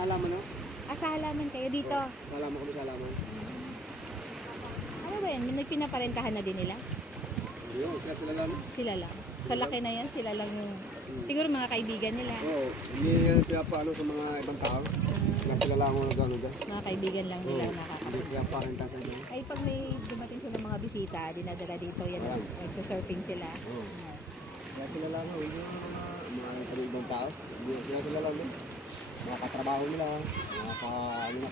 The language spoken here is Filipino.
sa halaman, no? Sa halaman kayo dito. Sa halaman kami sa halaman. Ano ba yan? May pinaparentahan na din nila? Hindi yun, sila lang. Sila lang. Sa laki na yan, sila lang yung... Siguro mga kaibigan nila. Oo, hindi yan pinapaano sa mga ibang tao. Sila lang ako nag-ano dyan. Mga kaibigan lang nila Hindi nakakaroon. pinaparenta sa inyo. Ay, pag may dumating sila mga bisita, dinadala dito yan. Nagsa-surfing sila. Oo. Kaya sila lang ako, hindi mga ibang tao. Hindi sila lang din. Mga katrabaho nila, mga ka, ano na,